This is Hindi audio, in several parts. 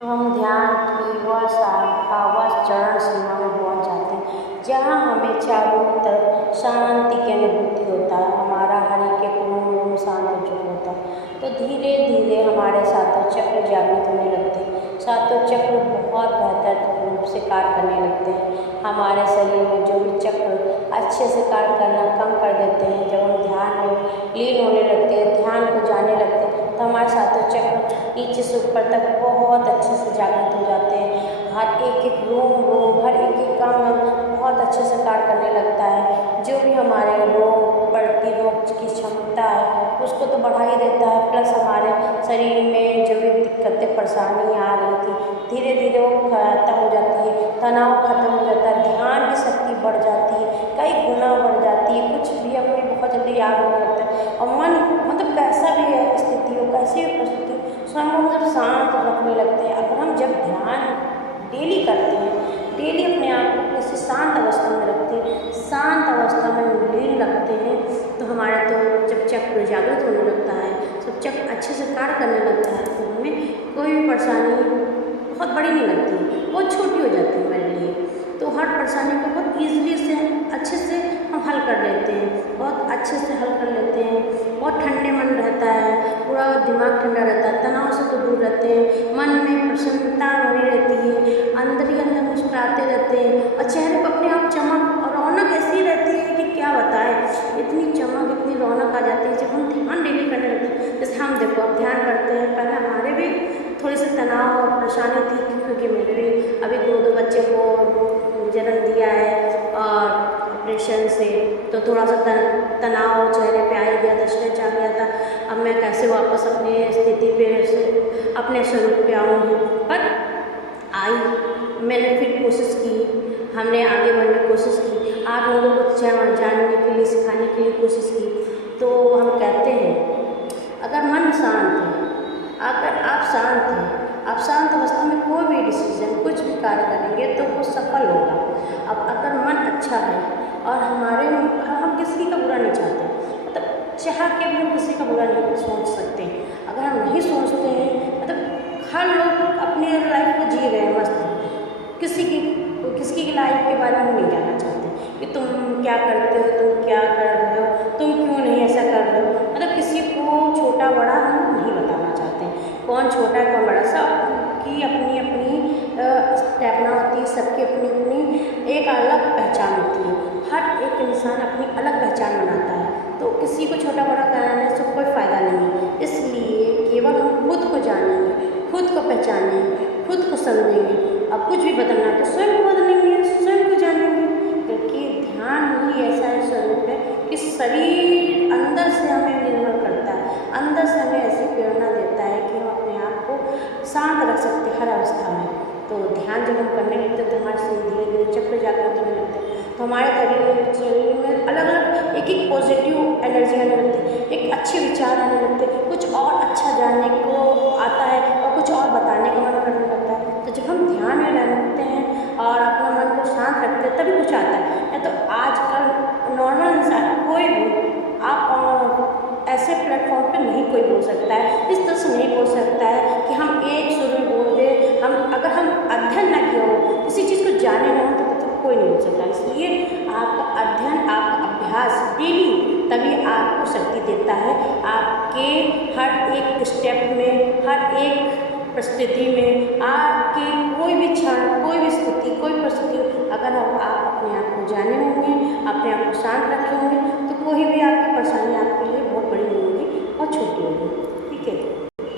हम ध्यान की वह चरण सीमा में पहुँच जाते हैं जहाँ हमें चारों तरफ शांति की अनुभूति होता है। हमारा हर एक रोम शांत हो चुका होता है। तो धीरे धीरे हमारे सातों चक्र जागृत होने लगते हैं। सातों चक्र बहुत बेहतर रूप से कार्य करने लगते हैं। हमारे शरीर में जो भी चक्र अच्छे से कार्य करना कम कर देते हैं, जब हम ध्यान में लीन होने लगते हैं, ध्यान को जाने लगते हैं, तो हमारे सातों चक्र नीचे से ऊपर तक बहुत अच्छे से जागृत हो जाते हैं। हर एक रोम हर एक अंग बहुत अच्छे से कार्य करने लगता है। जो भी हमारे रोग प्रतिरोध की क्षमता है उसको तो बढ़ा ही देता है, प्लस हमारे शरीर में जो भी दिक्कतें परेशानियाँ आ रही थी धीरे धीरे वो खत्म हो जाती है, तनाव खत्म हो जाता है, ध्यान की शक्ति बढ़ जाती है, कई गुना बढ़ जाती है, कुछ भी हमें बहुत जल्दी याद होने लगता है। और मन मतलब कैसा भी है स्थिति हो, कैसी भी परिस्थिति स्वयं को मतलब शांत रखने लगते हैं। अगर हम जब ध्यान डेली करते हैं, डेली अपने आप को किसी शांत अवस्था में रखते हैं, शांत अवस्था में लीन रखते हैं, तो हमारा तो जब चक्र जागृत होने लगता है, सब चक्र अच्छे से कार्य करने लगता है, तो हमें कोई भी परेशानी बहुत बड़ी नहीं लगती, बहुत छोटी हो जाती है हमारे लिए। तो हर परेशानी को बहुत ईजिली से अच्छे से हम हल कर लेते हैं, बहुत अच्छे से हल कर लेते हैं। बहुत ठंडे मन रहता है, पूरा दिमाग ठंडा रहता है, तनाव से तो दूर रहते हैं, मन में प्रसन्नता बनी रहती है, अंदर ही अंदर मुस्कुराते रहते हैं और चेहरे पर अपने आप चमक और रौनक ऐसी रहती है कि क्या बताएं। इतनी चमक इतनी रौनक आ जाती है जब हम ध्यान डेली करने लगते हैं। जैसे हम देखो अब ध्यान करते हैं, पहले हमारे भी थोड़ी सी तनाव और परेशानी थी, क्योंकि मेरे भी अभी दो बच्चे को जन्म दिया है और ऑपरेशन से तो थोड़ा सा तनाव चेहरे पे आ ही गया था, स्ट्रेच आ गया था। अब मैं कैसे वापस अपनी स्थिति पे अपने स्वरूप पे आऊँगी, पर आई। मैंने फिर कोशिश की, हमने आगे बढ़ने की कोशिश की, आप लोगों को जानने के लिए सिखाने के लिए कोशिश की। तो हम कहते हैं अगर मन शांत है, अगर आप शांत हैं, आप शांत अवस्था में कोई भी डिसीजन कुछ भी कार्य करेंगे तो वो सफल होगा। अब अगर मन अच्छा है और हम किसी का बुरा नहीं चाहते, मतलब चाह के भी हम किसी का बुरा नहीं सोच सकते। अगर हम नहीं सोचते हैं, मतलब हर लोग अपनी लाइफ को जी रहे हैं मस्त, किसी की लाइफ के बारे में नहीं जानना चाहते कि तुम क्या करते हो, तुम क्या कर रहे हो, तुम क्यों नहीं ऐसा कर रहे हो। मतलब किसी को छोटा बड़ा हम नहीं बताना चाहते, कौन छोटा है कौन बड़ा, सबकी अपनी अपनी स्टेपना होती है, सबकी अपनी अपनी एक अलग पहचान होती है। हर एक इंसान अपनी अलग पहचान बनाता है, तो किसी को छोटा बड़ा कराने से कोई फ़ायदा नहीं है। इसलिए केवल हम खुद को जानेंगे, खुद को पहचानेंगे, खुद को समझेंगे। अब कुछ भी बदलना तो स्वयं को बदलेंगे, स्वयं को जानेंगे, क्योंकि ध्यान ही ऐसा है स्वरूप है कि शरीर अंदर से हमें निर्भर करता है, अंदर से हमें ऐसी प्रेरणा देता है कि हम अपने आप को शांत रख सकते हर अवस्था में। तो ध्यान जब हम करने लगते हैं तो हमारे शरीर धीरे धीरे चक्र जागृत होने लगते हैं, तो हमारे शरीर में अलग अलग एक एक पॉजिटिव एनर्जी आने लगती है, एक अच्छे विचार आने लगते हैं, कुछ और अच्छा जानने को आता है और कुछ और बताने का मन करने लगता है। तो जब हम ध्यान में रहते हैं और अपना मन को शांत रखते हैं तभी कुछ आता है। या तो आजकल नॉर्मल इंसान कोई भी आप ऐसे प्लेटफॉर्म पे नहीं कोई बोल सकता है, इस तरह से नहीं बोल सकता है कि हम एक सुर में बोल दें। अगर हम अध्ययन ना किया हो, किसी चीज़ को जाने ना हो, तो कोई नहीं बोल सकता। इसलिए आपका अध्ययन, आपका अभ्यास डेली तभी आपको शक्ति देता है। आपके हर एक स्टेप में, हर एक परिस्थिति में, आपके कोई भी क्षण, कोई भी स्थिति, कोई परिस्थिति, अगर आप अपने आप को जाने होंगे, अपने आप को शांत रखे होंगे, तो कोई भी आपकी परेशानी आपके लिए बहुत बड़ी नहीं होगी और छोटी होगी। ठीक है,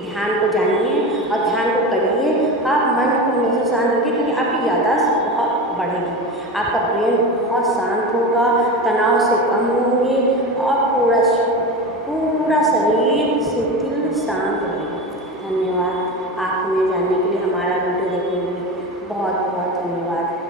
ध्यान को जानिए और ध्यान को करिए। आप मन को हमेशा शांत रखिए, क्योंकि आपकी याददाश्त बहुत बढ़ेगी, आपका ब्रेन बहुत शांत होगा, तनाव से कम होंगे और पूरा शरीर शिथिल शांत रहेगा। धन्यवाद। आप हमें जानने के लिए, हमारा वीडियो देखने के लिए बहुत बहुत धन्यवाद।